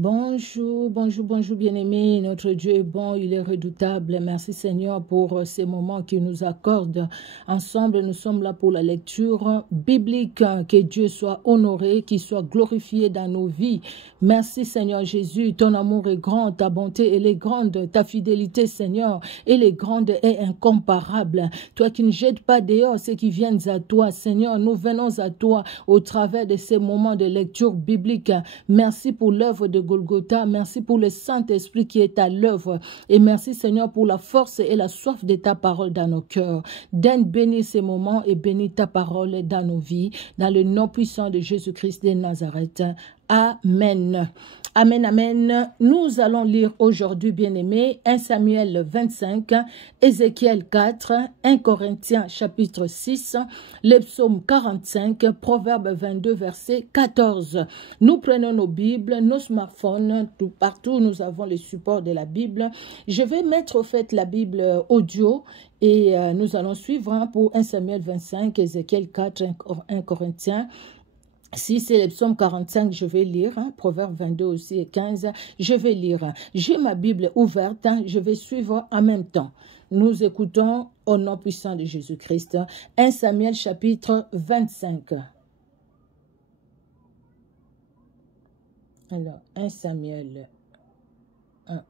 Bonjour, bonjour, bonjour bien-aimés. Notre Dieu est bon, il est redoutable. Merci Seigneur pour ces moments qu'il nous accorde. Ensemble, nous sommes là pour la lecture biblique. Que Dieu soit honoré, qu'il soit glorifié dans nos vies. Merci Seigneur Jésus. Ton amour est grand, ta bonté elle est grande, ta fidélité Seigneur elle est grande et incomparable. Toi qui ne jettes pas dehors ceux qui viennent à toi. Seigneur, nous venons à toi au travers de ces moments de lecture biblique. Merci pour l'œuvre de Golgotha, merci pour le Saint-Esprit qui est à l'œuvre et merci Seigneur pour la force et la soif de ta parole dans nos cœurs. Daigne bénir ces moments et bénis ta parole dans nos vies, dans le nom puissant de Jésus-Christ de Nazareth. Amen. Amen, amen. Nous allons lire aujourd'hui, bien-aimés, 1 Samuel 25, Ézéchiel 4, 1 Corinthiens chapitre 6, le psaume 45, Proverbe 22, verset 14. Nous prenons nos Bibles, nos smartphones, partout nous avons le support de la Bible. Je vais mettre au fait la Bible audio et nous allons suivre pour 1 Samuel 25, Ézéchiel 4, 1 Corinthiens. Si c'est le psaume 45, je vais lire, Proverbe 22 aussi et 15, je vais lire. J'ai ma Bible ouverte, je vais suivre en même temps. Nous écoutons au nom puissant de Jésus-Christ, 1 Samuel chapitre 25. Alors, 1 Samuel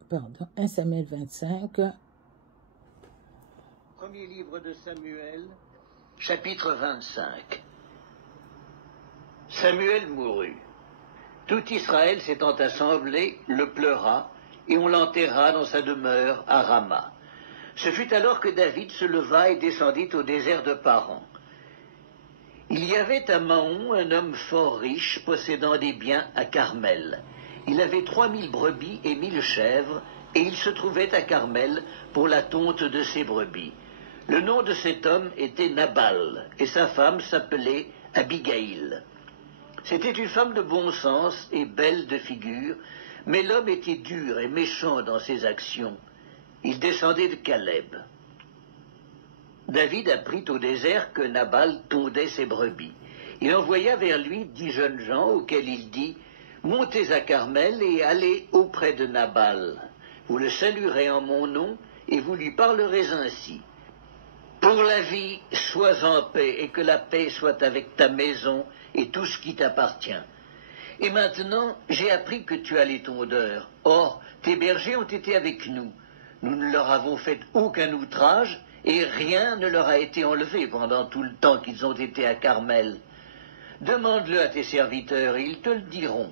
25. Premier livre de Samuel, chapitre 25. Samuel mourut. Tout Israël s'étant assemblé, le pleura, et on l'enterra dans sa demeure à Rama. Ce fut alors que David se leva et descendit au désert de Paran. Il y avait à Mahon un homme fort riche, possédant des biens à Carmel. Il avait 3000 brebis et 1000 chèvres, et il se trouvait à Carmel pour la tonte de ses brebis. Le nom de cet homme était Nabal, et sa femme s'appelait Abigaïl. C'était une femme de bon sens et belle de figure, mais l'homme était dur et méchant dans ses actions. Il descendait de Caleb. David apprit au désert que Nabal tondait ses brebis. Il envoya vers lui 10 jeunes gens auxquels il dit « Montez à Carmel et allez auprès de Nabal. Vous le saluerez en mon nom et vous lui parlerez ainsi. Pour la vie, sois en paix et que la paix soit avec ta maison et tout ce qui t'appartient. Et maintenant, j'ai appris que tu as les tondeurs. Or, tes bergers ont été avec nous. Nous ne leur avons fait aucun outrage et rien ne leur a été enlevé pendant tout le temps qu'ils ont été à Carmel. Demande-le à tes serviteurs et ils te le diront.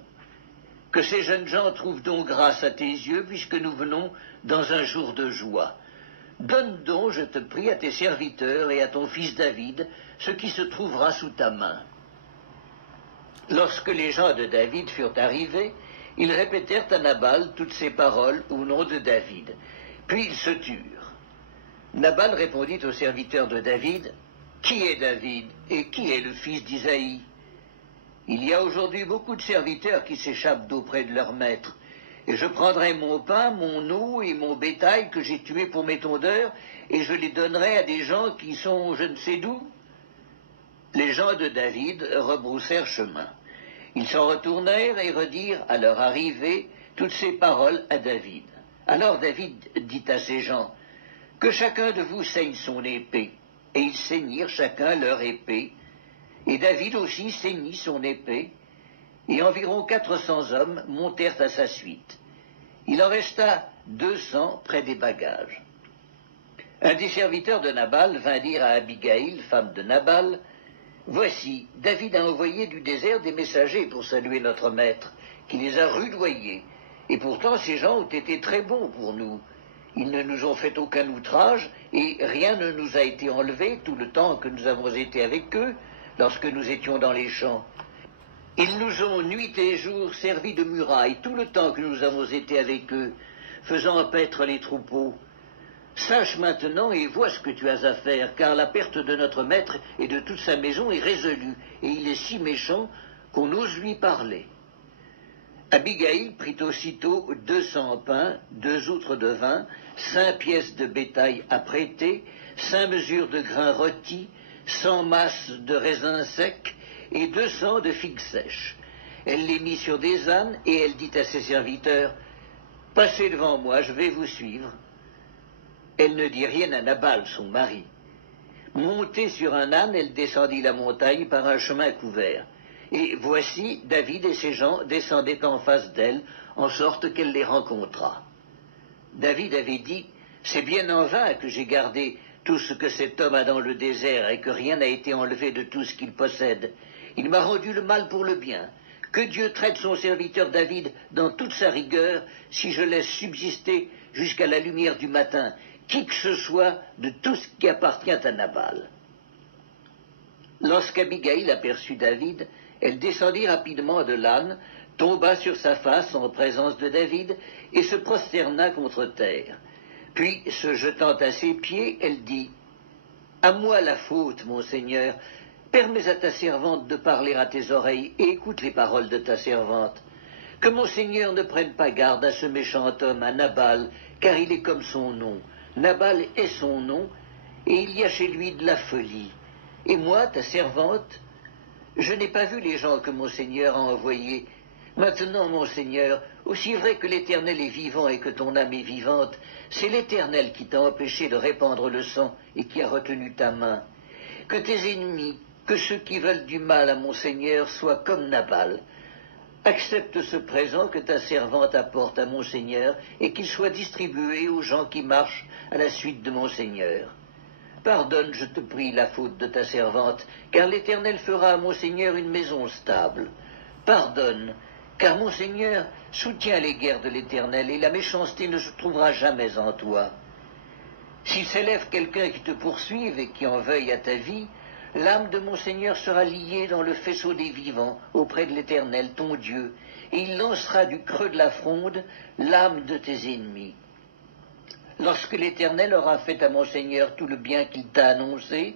Que ces jeunes gens trouvent donc grâce à tes yeux puisque nous venons dans un jour de joie. Donne donc, je te prie, à tes serviteurs et à ton fils David ce qui se trouvera sous ta main. » Lorsque les gens de David furent arrivés, ils répétèrent à Nabal toutes ces paroles au nom de David. Puis ils se turent. Nabal répondit aux serviteurs de David, « Qui est David et qui est le fils d'Isaïe? Il y a aujourd'hui beaucoup de serviteurs qui s'échappent d'auprès de leur maître. Et je prendrai mon pain, mon eau et mon bétail que j'ai tué pour mes tondeurs, et je les donnerai à des gens qui sont je ne sais d'où. » Les gens de David rebroussèrent chemin. Ils s'en retournèrent et redirent à leur arrivée toutes ces paroles à David. Alors David dit à ces gens, « Que chacun de vous saigne son épée. » Et ils saignirent chacun leur épée. Et David aussi saignit son épée. Et environ 400 hommes montèrent à sa suite. Il en resta 200 près des bagages. Un des serviteurs de Nabal vint dire à Abigaïl, femme de Nabal, « Voici, David a envoyé du désert des messagers pour saluer notre maître, qui les a rudoyés. Et pourtant ces gens ont été très bons pour nous. Ils ne nous ont fait aucun outrage, et rien ne nous a été enlevé tout le temps que nous avons été avec eux, lorsque nous étions dans les champs. Ils nous ont nuit et jour servi de muraille tout le temps que nous avons été avec eux, faisant paître les troupeaux. Sache maintenant et vois ce que tu as à faire, car la perte de notre maître et de toute sa maison est résolue, et il est si méchant qu'on ose lui parler. » Abigaïl prit aussitôt 200 pains, 2 outres de vin, 5 pièces de bétail à prêter, 5 mesures de grains rôtis, 100 masses de raisins secs et 200 de figues sèches. Elle les mit sur des ânes, et elle dit à ses serviteurs, « Passez devant moi, je vais vous suivre. » Elle ne dit rien à Nabal, son mari. Montée sur un âne, elle descendit la montagne par un chemin couvert. Et voici, David et ses gens descendaient en face d'elle, en sorte qu'elle les rencontra. David avait dit, « C'est bien en vain que j'ai gardé tout ce que cet homme a dans le désert et que rien n'a été enlevé de tout ce qu'il possède. Il m'a rendu le mal pour le bien. Que Dieu traite son serviteur David dans toute sa rigueur si je laisse subsister jusqu'à la lumière du matin qui que ce soit de tout ce qui appartient à Nabal. » Lorsqu'Abigaïl aperçut David, elle descendit rapidement de l'âne, tomba sur sa face en présence de David et se prosterna contre terre. Puis, se jetant à ses pieds, elle dit, « À moi la faute, mon Seigneur, permets à ta servante de parler à tes oreilles et écoute les paroles de ta servante. Que mon Seigneur ne prenne pas garde à ce méchant homme, à Nabal, car il est comme son nom. Nabal est son nom, et il y a chez lui de la folie. Et moi, ta servante, je n'ai pas vu les gens que mon Seigneur a envoyés. Maintenant, mon Seigneur, aussi vrai que l'Éternel est vivant et que ton âme est vivante, c'est l'Éternel qui t'a empêché de répandre le sang et qui a retenu ta main. Que tes ennemis, que ceux qui veulent du mal à mon Seigneur soient comme Nabal. Accepte ce présent que ta servante apporte à mon Seigneur et qu'il soit distribué aux gens qui marchent à la suite de mon Seigneur. Pardonne, je te prie, la faute de ta servante, car l'Éternel fera à mon Seigneur une maison stable. Pardonne, car mon Seigneur soutient les guerres de l'Éternel et la méchanceté ne se trouvera jamais en toi. S'il s'élève quelqu'un qui te poursuive et qui en veuille à ta vie, l'âme de mon Seigneur sera liée dans le faisceau des vivants auprès de l'Éternel, ton Dieu, et il lancera du creux de la fronde l'âme de tes ennemis. Lorsque l'Éternel aura fait à mon Seigneur tout le bien qu'il t'a annoncé,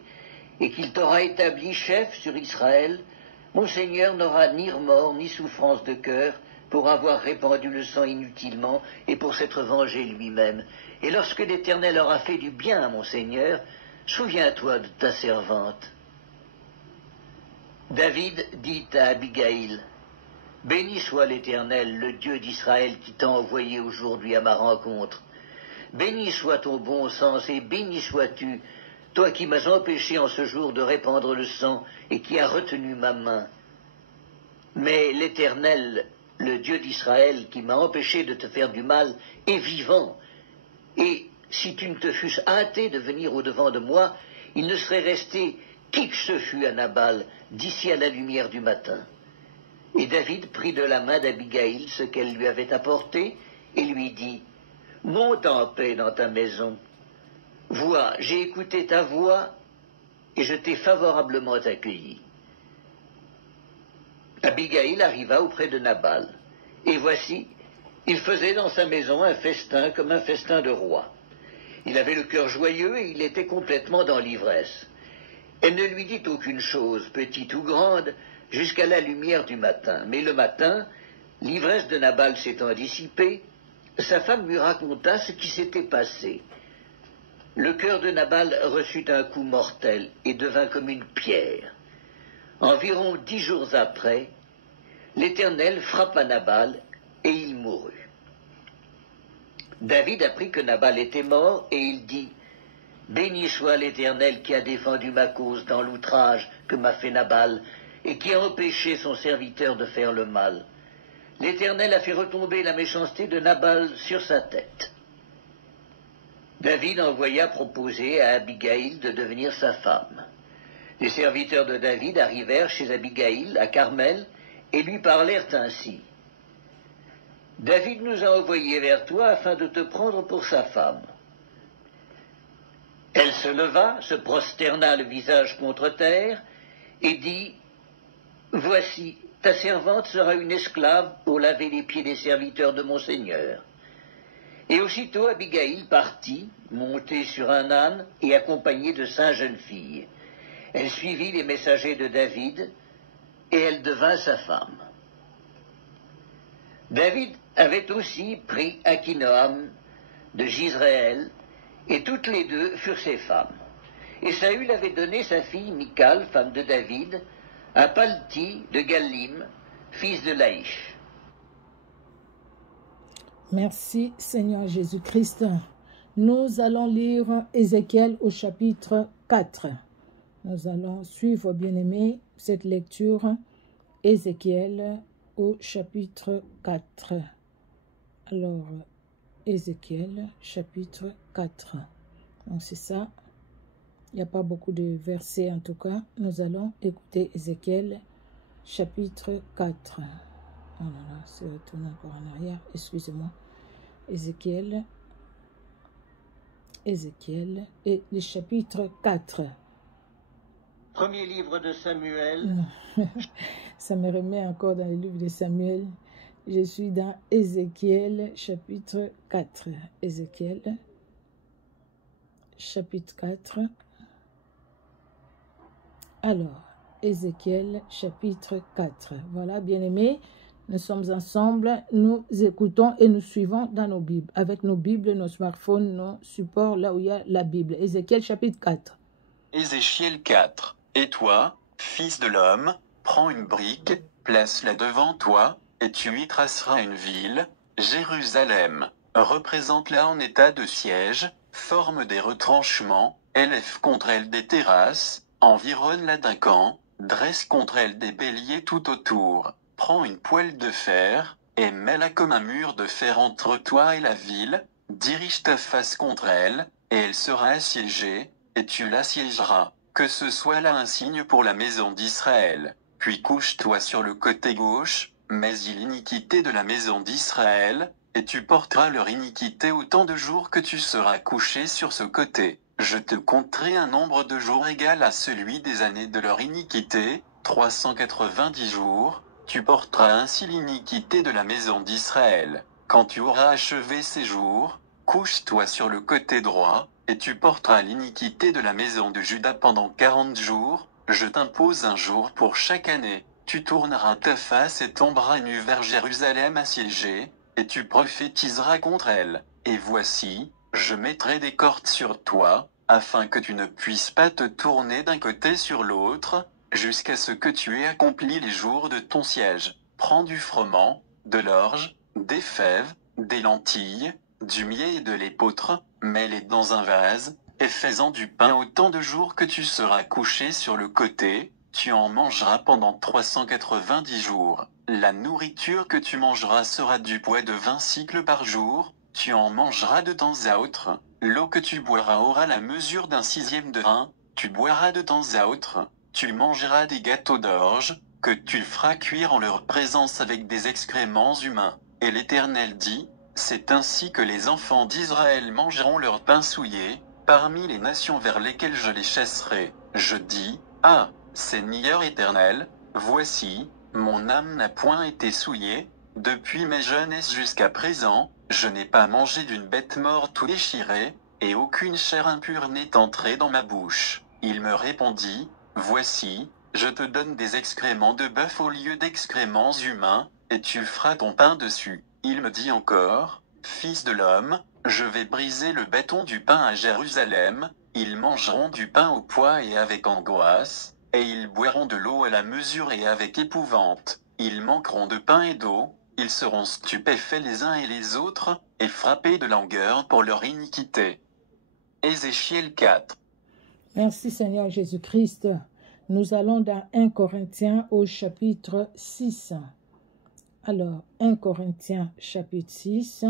et qu'il t'aura établi chef sur Israël, mon Seigneur n'aura ni remords ni souffrance de cœur pour avoir répandu le sang inutilement et pour s'être vengé lui-même. Et lorsque l'Éternel aura fait du bien à mon Seigneur, souviens-toi de ta servante. » David dit à Abigaïl, « Béni soit l'Éternel, le Dieu d'Israël qui t'a envoyé aujourd'hui à ma rencontre. Béni soit ton bon sens et béni sois-tu, toi qui m'as empêché en ce jour de répandre le sang et qui as retenu ma main. Mais l'Éternel, le Dieu d'Israël, qui m'a empêché de te faire du mal, est vivant. Et si tu ne te fusses hâté de venir au-devant de moi, il ne serait resté qui que ce fût à Nabal d'ici à la lumière du matin. » Et David prit de la main d'Abigaïl ce qu'elle lui avait apporté et lui dit, « Monte en paix dans ta maison. Vois, j'ai écouté ta voix et je t'ai favorablement accueilli. » Abigaïl arriva auprès de Nabal, et voici, il faisait dans sa maison un festin comme un festin de roi. Il avait le cœur joyeux et il était complètement dans l'ivresse. Elle ne lui dit aucune chose, petite ou grande, jusqu'à la lumière du matin. Mais le matin, l'ivresse de Nabal s'étant dissipée, sa femme lui raconta ce qui s'était passé. Le cœur de Nabal reçut un coup mortel et devint comme une pierre. Environ 10 jours après, l'Éternel frappa Nabal et il mourut. David apprit que Nabal était mort et il dit, « Béni soit l'Éternel qui a défendu ma cause dans l'outrage que m'a fait Nabal et qui a empêché son serviteur de faire le mal. L'Éternel a fait retomber la méchanceté de Nabal sur sa tête. » David envoya proposer à Abigaïl de devenir sa femme. Les serviteurs de David arrivèrent chez Abigaïl à Carmel et lui parlèrent ainsi. « David nous a envoyés vers toi afin de te prendre pour sa femme. » Elle se leva, se prosterna le visage contre terre et dit, « Voici, ta servante sera une esclave pour laver les pieds des serviteurs de mon Seigneur. » Et aussitôt Abigaïl partit, montée sur un âne et accompagnée de 5 jeunes filles. Elle suivit les messagers de David et elle devint sa femme. David avait aussi pris Akinoam de Jizréel et toutes les deux furent ses femmes. Et Saül avait donné sa fille Michal, femme de David, à Palti de Gallim, fils de Laïch. Merci Seigneur Jésus-Christ. Nous allons lire Ézéchiel au chapitre 4. Nous allons suivre, bien-aimés, cette lecture. Ézéchiel au chapitre 4. Alors, Ézéchiel, chapitre 4. Donc c'est ça. Il n'y a pas beaucoup de versets en tout cas. Nous allons écouter Ézéchiel, chapitre 4. Oh là là, c'est retourné encore en arrière. Excusez-moi. Ézéchiel et le chapitre 4. Premier livre de Samuel. Ça me remet encore dans le livre de Samuel. Je suis dans Ézéchiel, chapitre 4. Ézéchiel, chapitre 4. Alors, Ézéchiel, chapitre 4. Voilà, bien-aimés, nous sommes ensemble, nous écoutons et nous suivons dans nos Bibles. Avec nos Bibles, nos smartphones, nos supports, là où il y a la Bible. Ézéchiel, chapitre 4. Ézéchiel 4. Et toi, fils de l'homme, prends une brique, place-la devant toi, et tu y traceras une ville, Jérusalem. Représente-la en état de siège, forme des retranchements, élève contre elle des terrasses, environne-la d'un camp, dresse contre elle des béliers tout autour. Prends une poêle de fer, et mets-la comme un mur de fer entre toi et la ville, dirige ta face contre elle, et elle sera assiégée, et tu l'assiégeras. Que ce soit là un signe pour la maison d'Israël. Puis couche-toi sur le côté gauche, mets-y l'iniquité de la maison d'Israël, et tu porteras leur iniquité autant de jours que tu seras couché sur ce côté. Je te compterai un nombre de jours égal à celui des années de leur iniquité, 390 jours. Tu porteras ainsi l'iniquité de la maison d'Israël. Quand tu auras achevé ces jours, couche-toi sur le côté droit, et tu porteras l'iniquité de la maison de Juda pendant 40 jours. Je t'impose un jour pour chaque année. Tu tourneras ta face et tomberas nu vers Jérusalem assiégée, et tu prophétiseras contre elle. Et voici, je mettrai des cordes sur toi, afin que tu ne puisses pas te tourner d'un côté sur l'autre, jusqu'à ce que tu aies accompli les jours de ton siège. Prends du froment, de l'orge, des fèves, des lentilles, du miel et de l'épeautre, mets-les dans un vase, et fais-en du pain autant de jours que tu seras couché sur le côté, tu en mangeras pendant 390 jours. La nourriture que tu mangeras sera du poids de 20 cycles par jour, tu en mangeras de temps à autre. L'eau que tu boiras aura la mesure d'un 6e de vin, tu boiras de temps à autre. Tu mangeras des gâteaux d'orge, que tu feras cuire en leur présence avec des excréments humains. Et l'Éternel dit, c'est ainsi que les enfants d'Israël mangeront leur pain souillé, parmi les nations vers lesquelles je les chasserai. Je dis, ah, Seigneur éternel, voici, mon âme n'a point été souillée, depuis ma jeunesse jusqu'à présent, je n'ai pas mangé d'une bête morte ou déchirée, et aucune chair impure n'est entrée dans ma bouche. Il me répondit, voici, je te donne des excréments de bœuf au lieu d'excréments humains, et tu feras ton pain dessus. Il me dit encore, fils de l'homme, je vais briser le bâton du pain à Jérusalem, ils mangeront du pain au pois et avec angoisse, et ils boiront de l'eau à la mesure et avec épouvante. Ils manqueront de pain et d'eau, ils seront stupéfaits les uns et les autres, et frappés de langueur pour leur iniquité. Ézéchiel 4. Merci Seigneur Jésus-Christ. Nous allons dans 1 Corinthiens au chapitre 6. Alors, 1 Corinthiens chapitre 6.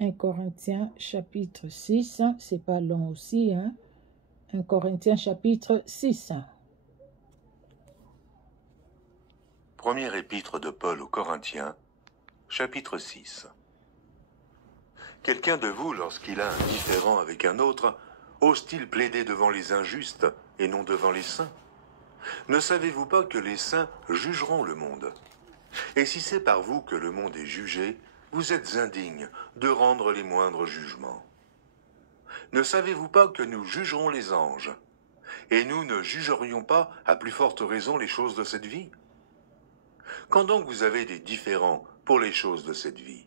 1 Corinthiens chapitre 6. C'est pas long aussi, hein? 1 Corinthiens chapitre 6. Première épître de Paul aux Corinthiens, chapitre 6. Quelqu'un de vous, lorsqu'il a un différend avec un autre, ose-t-il plaider devant les injustes et non devant les saints? Ne savez-vous pas que les saints jugeront le monde? Et si c'est par vous que le monde est jugé, vous êtes indignes de rendre les moindres jugements. Ne savez-vous pas que nous jugerons les anges? Et nous ne jugerions pas, à plus forte raison, les choses de cette vie? Quand donc vous avez des différends pour les choses de cette vie,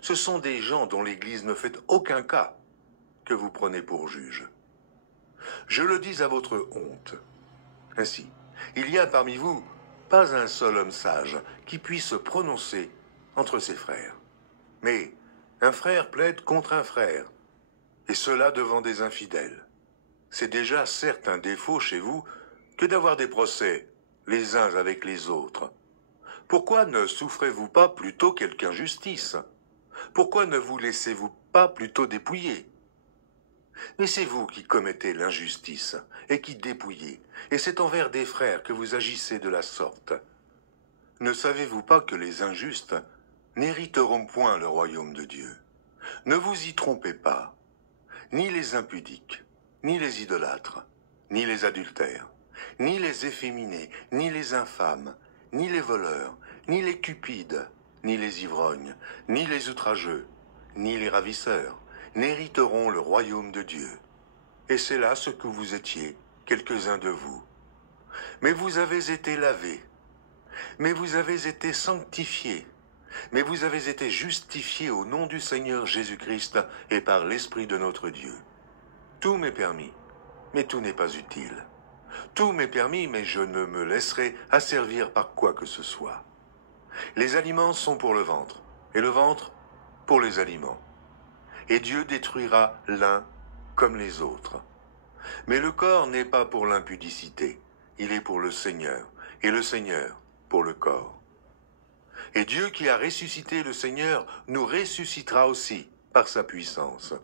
ce sont des gens dont l'Église ne fait aucun cas que vous prenez pour juges. Je le dis à votre honte. Ainsi, il y a parmi vous pas un seul homme sage qui puisse se prononcer entre ses frères. Mais un frère plaide contre un frère, et cela devant des infidèles. C'est déjà certes un défaut chez vous que d'avoir des procès les uns avec les autres. Pourquoi ne souffrez-vous pas plutôt quelque injustice? Pourquoi ne vous laissez-vous pas plutôt dépouiller? Mais c'est vous qui commettez l'injustice et qui dépouillez, et c'est envers des frères que vous agissez de la sorte. Ne savez-vous pas que les injustes n'hériteront point le royaume de Dieu? Ne vous y trompez pas, ni les impudiques, ni les idolâtres, ni les adultères, ni les efféminés, ni les infâmes, ni les voleurs, ni les cupides, ni les ivrognes, ni les outrageux, ni les ravisseurs, n'hériteront le royaume de Dieu. Et c'est là ce que vous étiez, quelques-uns de vous. Mais vous avez été lavés, mais vous avez été sanctifiés, mais vous avez été justifiés au nom du Seigneur Jésus-Christ et par l'Esprit de notre Dieu. Tout m'est permis, mais tout n'est pas utile. Tout m'est permis, mais je ne me laisserai asservir par quoi que ce soit. Les aliments sont pour le ventre, et le ventre pour les aliments. Et Dieu détruira l'un comme les autres. Mais le corps n'est pas pour l'impudicité, il est pour le Seigneur, et le Seigneur pour le corps. Et Dieu qui a ressuscité le Seigneur nous ressuscitera aussi par sa puissance.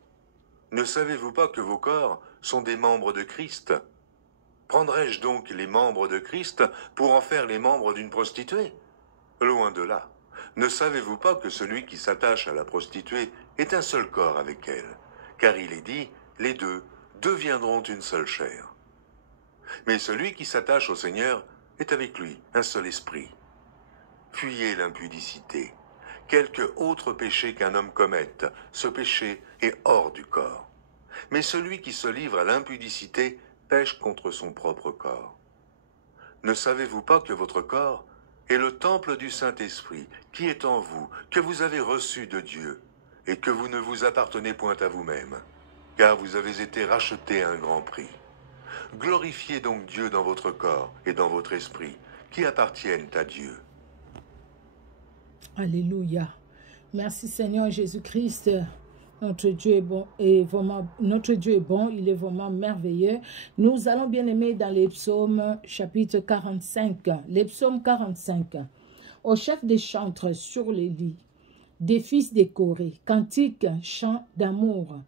Ne savez-vous pas que vos corps sont des membres de Christ? Prendrais-je donc les membres de Christ pour en faire les membres d'une prostituée? Loin de là. Ne savez-vous pas que celui qui s'attache à la prostituée est un seul corps avec elle? Car il est dit, les deux deviendront une seule chair. Mais celui qui s'attache au Seigneur est avec lui un seul esprit. Fuyez l'impudicité. Quelque autre péché qu'un homme commette, ce péché est hors du corps. Mais celui qui se livre à l'impudicité pêche contre son propre corps. Ne savez-vous pas que votre corps est le temple du Saint-Esprit qui est en vous, que vous avez reçu de Dieu, et que vous ne vous appartenez point à vous-même, car vous avez été rachetés à un grand prix. Glorifiez donc Dieu dans votre corps et dans votre esprit, qui appartiennent à Dieu. Alléluia. Merci Seigneur Jésus-Christ. Notre Dieu est bon et vraiment, notre Dieu est bon, il est vraiment merveilleux. Nous allons bien aimer dans les psaumes chapitre 45. Les psaumes 45. Au chef des chantres sur les lits, des fils décorés, cantiques, chants d'amour,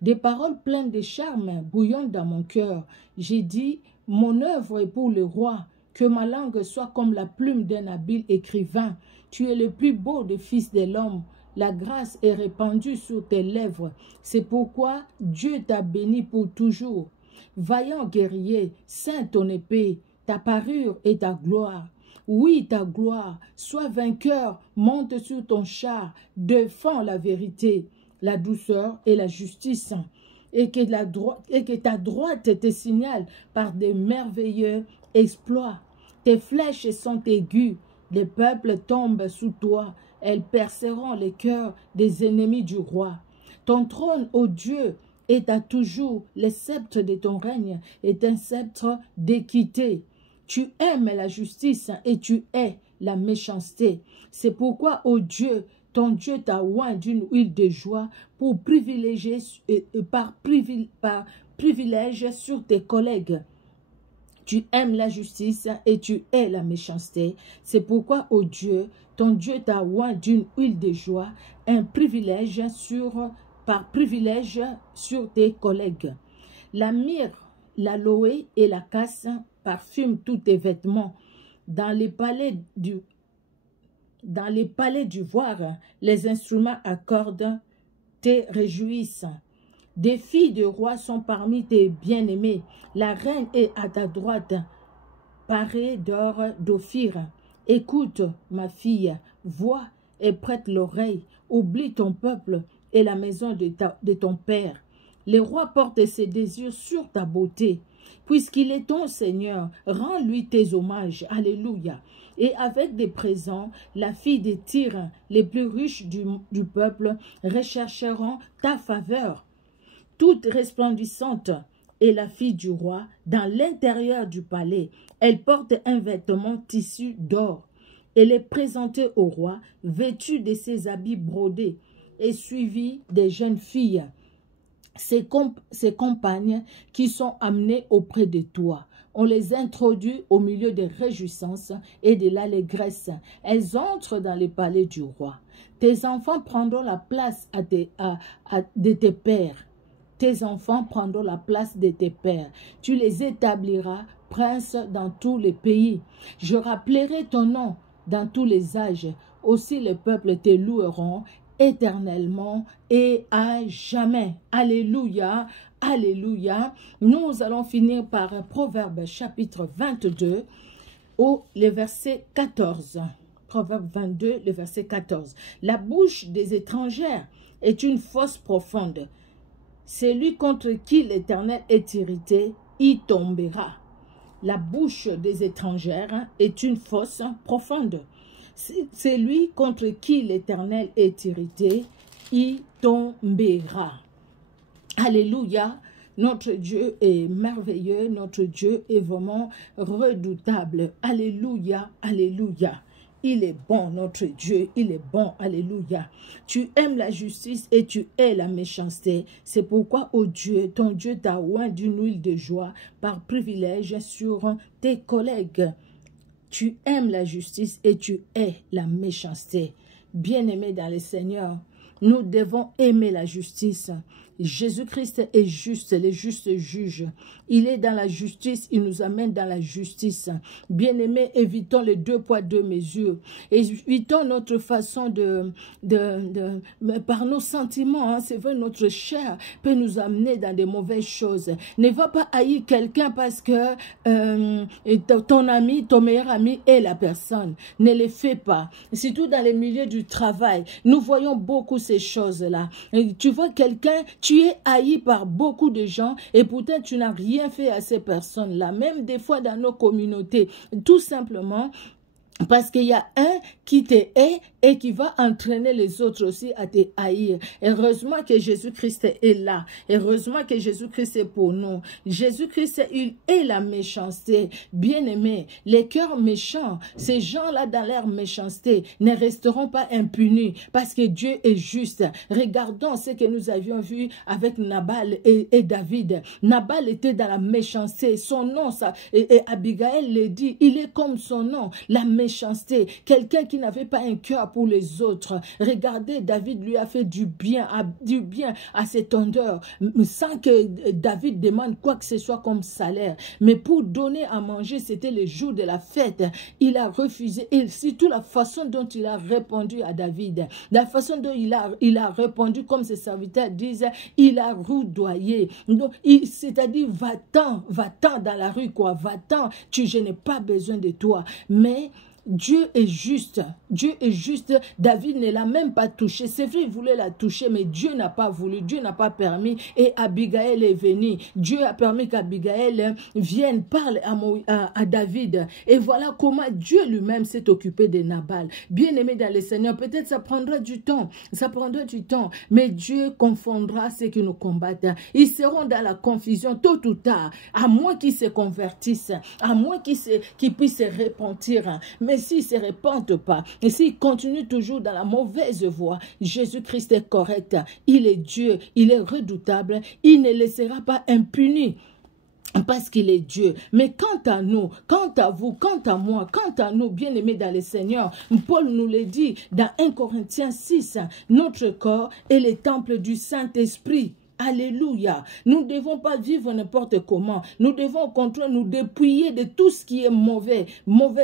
des paroles pleines de charme bouillonnent dans mon cœur. J'ai dit, mon œuvre est pour le roi, que ma langue soit comme la plume d'un habile écrivain. Tu es le plus beau des fils de l'homme. La grâce est répandue sur tes lèvres. C'est pourquoi Dieu t'a béni pour toujours. Vaillant guerrier, ceins ton épée, ta parure et ta gloire. Oui, ta gloire, sois vainqueur, monte sur ton char, défends la vérité, la douceur et la justice. Et que ta droite te signale par des merveilleux exploits. Tes flèches sont aiguës, les peuples tombent sous toi. Elles perceront les cœurs des ennemis du roi. Ton trône, ô Dieu, est à toujours. Le sceptre de ton règne est un sceptre d'équité. Tu aimes la justice et tu hais la méchanceté. C'est pourquoi, ô Dieu, ton Dieu t'a oint d'une huile de joie pour privilégier, par privilège sur tes collègues. Tu aimes la justice et tu hais la méchanceté. C'est pourquoi, ô Dieu, ton Dieu t'a oint d'une huile de joie, un privilège par privilège sur tes collègues. La myrrhe, l'aloe et la casse parfument tous tes vêtements. Dans les palais d'ivoire, les instruments à cordes te réjouissent. Des filles de rois sont parmi tes bien-aimés. La reine est à ta droite, parée d'or d'Ophir. Écoute, ma fille, vois et prête l'oreille. Oublie ton peuple et la maison de ton père. Le roi porte ses désirs sur ta beauté. Puisqu'il est ton Seigneur, rends-lui tes hommages. Alléluia. Et avec des présents, la fille des Tyr, les plus riches du peuple, rechercheront ta faveur. Toute resplendissante et la fille du roi dans l'intérieur du palais. Elle porte un vêtement tissu d'or. Elle est présentée au roi, vêtue de ses habits brodés et suivie des jeunes filles, ses compagnes qui sont amenées auprès de toi. On les introduit au milieu des réjouissances et de l'allégresse. Elles entrent dans le palais du roi. Tes enfants prendront la place de tes pères. Tes enfants prendront la place de tes pères. Tu les établiras princes dans tous les pays. Je rappellerai ton nom dans tous les âges. Aussi les peuples te loueront éternellement et à jamais. Alléluia, alléluia. Nous allons finir par Proverbe chapitre 22, le verset 14. Proverbe 22, le verset 14. La bouche des étrangères est une fosse profonde. Celui contre qui l'Éternel est irrité, y tombera. La bouche des étrangères est une fosse profonde. Celui contre qui l'Éternel est irrité, y tombera. Alléluia. Notre Dieu est merveilleux, notre Dieu est vraiment redoutable. Alléluia, alléluia. Il est bon, notre Dieu, il est bon, alléluia. Tu aimes la justice et tu hais la méchanceté. C'est pourquoi, ô Dieu, ton Dieu t'a oint d'une huile de joie par privilège sur tes collègues. Tu aimes la justice et tu hais la méchanceté. Bien-aimés dans le Seigneur, nous devons aimer la justice. Jésus-Christ est juste, le juste juge. Il est dans la justice, il nous amène dans la justice. Bien-aimés, évitons les 2 poids 2 mesures. Évitons notre façon par nos sentiments, hein, c'est vrai, notre chair peut nous amener dans des mauvaises choses. Ne va pas haïr quelqu'un parce que ton ami, ton meilleur ami est la personne. Ne le fais pas. Surtout dans les milieux du travail, nous voyons beaucoup ces choses-là. Tu vois quelqu'un, tu es haï par beaucoup de gens et pourtant tu n'as rien fait à ces personnes-là. Même des fois dans nos communautés, tout simplement parce qu'il y a un qui te hait et qui va entraîner les autres aussi à te haïr. Heureusement que Jésus-Christ est là. Heureusement que Jésus-Christ est pour nous. Jésus-Christ, il est la méchanceté. Bien-aimés, les cœurs méchants, ces gens-là dans leur méchanceté ne resteront pas impunis parce que Dieu est juste. Regardons ce que nous avions vu avec Nabal et David. Nabal était dans la méchanceté. Son nom, ça, et Abigail le dit, il est comme son nom, la méchanceté. Quelqu'un qui n'avait pas un cœur pour les autres. Regardez, David lui a fait du bien à ses tondeurs, sans que David demande quoi que ce soit comme salaire. Mais pour donner à manger, c'était le jour de la fête. Il a refusé. Et surtout la façon dont il a répondu à David, la façon dont il a répondu, comme ses serviteurs disent, il a roudoyé. C'est-à-dire, va-t'en dans la rue, quoi. Va-t'en, je n'ai pas besoin de toi. Mais Dieu est juste. Dieu est juste. David ne l'a même pas touché. C'est vrai, il voulait la toucher, mais Dieu n'a pas voulu. Dieu n'a pas permis. Et Abigail est venue. Dieu a permis qu'Abigail vienne parler à David. Et voilà comment Dieu lui-même s'est occupé de Nabal. Bien-aimé dans le Seigneur, peut-être ça prendra du temps. Ça prendra du temps. Mais Dieu confondra ceux qui nous combattent. Ils seront dans la confusion tôt ou tard. À moins qu'ils se convertissent. À moins qu'ils puissent se repentir. Mais s'ils ne se répandent pas, et s'ils continuent toujours dans la mauvaise voie, Jésus-Christ est correct. Il est Dieu, il est redoutable, il ne laissera pas impuni. Parce qu'il est Dieu. Mais quant à nous, quant à vous, quant à moi, quant à nous, bien-aimés dans le Seigneur, Paul nous le dit dans 1 Corinthiens 6, notre corps est le temple du Saint-Esprit. Alléluia. Nous ne devons pas vivre n'importe comment. Nous devons au contraire nous dépouiller de tout ce qui est mauvais,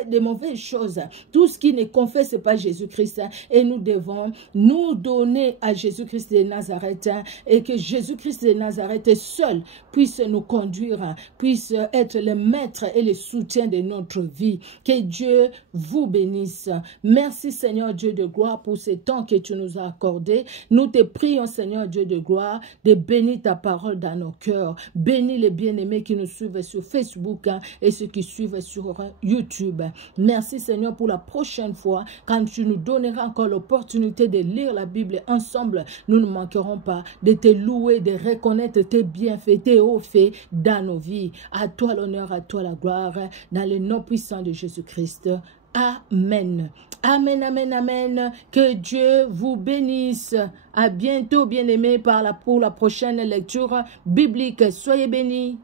des mauvaises choses. Tout ce qui ne confesse pas Jésus-Christ. Et nous devons nous donner à Jésus-Christ de Nazareth. Et que Jésus-Christ de Nazareth seul puisse nous conduire, puisse être le maître et le soutien de notre vie. Que Dieu vous bénisse. Merci Seigneur Dieu de gloire pour ce temps que tu nous as accordé. Nous te prions Seigneur Dieu de gloire de bénis ta parole dans nos cœurs. Bénis les bien-aimés qui nous suivent sur Facebook et ceux qui suivent sur YouTube. Merci Seigneur pour la prochaine fois, quand tu nous donneras encore l'opportunité de lire la Bible ensemble, nous ne manquerons pas de te louer, de reconnaître tes bienfaits, tes hauts faits dans nos vies. À toi l'honneur, à toi la gloire, dans le nom puissant de Jésus-Christ. Amen. Amen, amen, amen. Que Dieu vous bénisse. À bientôt, bien-aimés, pour la prochaine lecture biblique. Soyez bénis.